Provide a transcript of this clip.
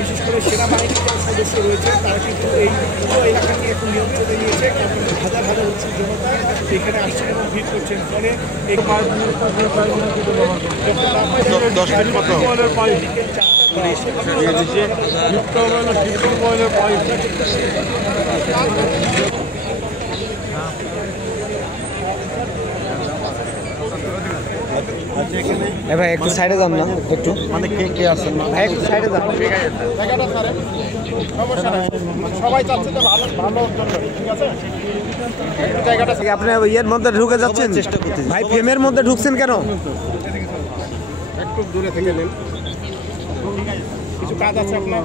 বিশেষ করে সেনাবাহিনীর যারা সদস্য রয়েছে তারা কিন্তু এই পুরো এলাকাকে একটু নিয়ন্ত্রণে নিয়েছে। হাজার হাজার উৎসুক জনতা এখানে আসছেন এবং ভিড় করছেন। ফলে ভাই একটু সাইডে যান না, একটু মানে কে আছেন ভাই একটু সাইডে যান। সবাই চাচ্ছে যে ভালো ভালো ঠিক আছে জায়গাটা আপনি ইয়ের মধ্যে ঢুকে যাচ্ছেন, চেষ্টা করতে ভাই ফ্রেমের মধ্যে ঢুকছেন কেন? একটু দূরে থেকে নেন, কিছু কাজ আছে আপনার।